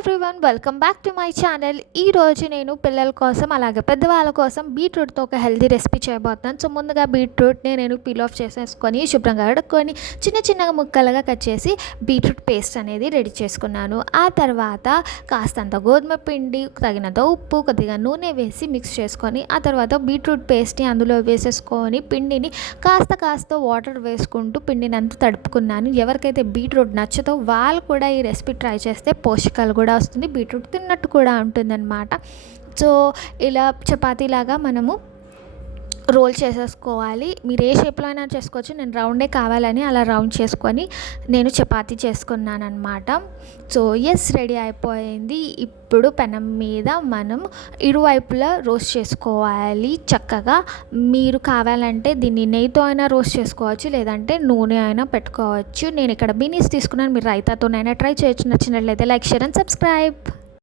Everyone, welcome back to my channel. ఈరోజు నేను పిల్లల కోసం అలాగే పెద్దవాళ్ళ కోసం బీట్రూట్తో ఒక హెల్తీ రెసిపీ చేయబోతున్నాను. సో ముందుగా బీట్రూట్ని నేను పీల్ ఆఫ్ చేసేసుకొని శుభ్రంగా కడుక్కొని చిన్న చిన్నగా ముక్కలుగా కట్ చేసి బీట్రూట్ పేస్ట్ అనేది రెడీ చేసుకున్నాను. ఆ తర్వాత కాస్తంత గోధుమ పిండి, తగినంత ఉప్పు, కొద్దిగా నూనె వేసి మిక్స్ చేసుకొని ఆ తర్వాత బీట్రూట్ పేస్ట్ని అందులో వేసేసుకొని పిండిని కాస్త వాటర్ వేసుకుంటూ పిండిని అంతా తడుపుకున్నాను. ఎవరికైతే బీట్రూట్ నచ్చదో వాళ్ళు కూడా ఈ రెసిపీ ట్రై చేస్తే పోషకాలు కూడా వస్తుంది, బీట్రూట్ తిన్నట్టు కూడా ఉంటుందన్నమాట. సో ఇలా చపాతీలాగా మనము రోల్ చేసేసుకోవాలి. మీరు ఏ షేప్లో అయినా చేసుకోవచ్చు. నేను రౌండే కావాలని అలా రౌండ్ చేసుకొని నేను చపాతీ చేసుకున్నాను అనమాట. సో రెడీ అయిపోయింది. ఇప్పుడు పెనం మీద మనం ఇరువైపులా రోస్ట్ చేసుకోవాలి చక్కగా. మీరు కావాలంటే దీన్ని నెయ్యితో అయినా రోస్ట్ చేసుకోవచ్చు, లేదంటే నూనె అయినా పెట్టుకోవచ్చు. నేను ఇక్కడ బీనీస్ తీసుకున్నాను, మీరు రైతాతోనైనా ట్రై చేయొచ్చు. నచ్చినట్లయితే లైక్, షేర్ అండ్ సబ్స్క్రైబ్.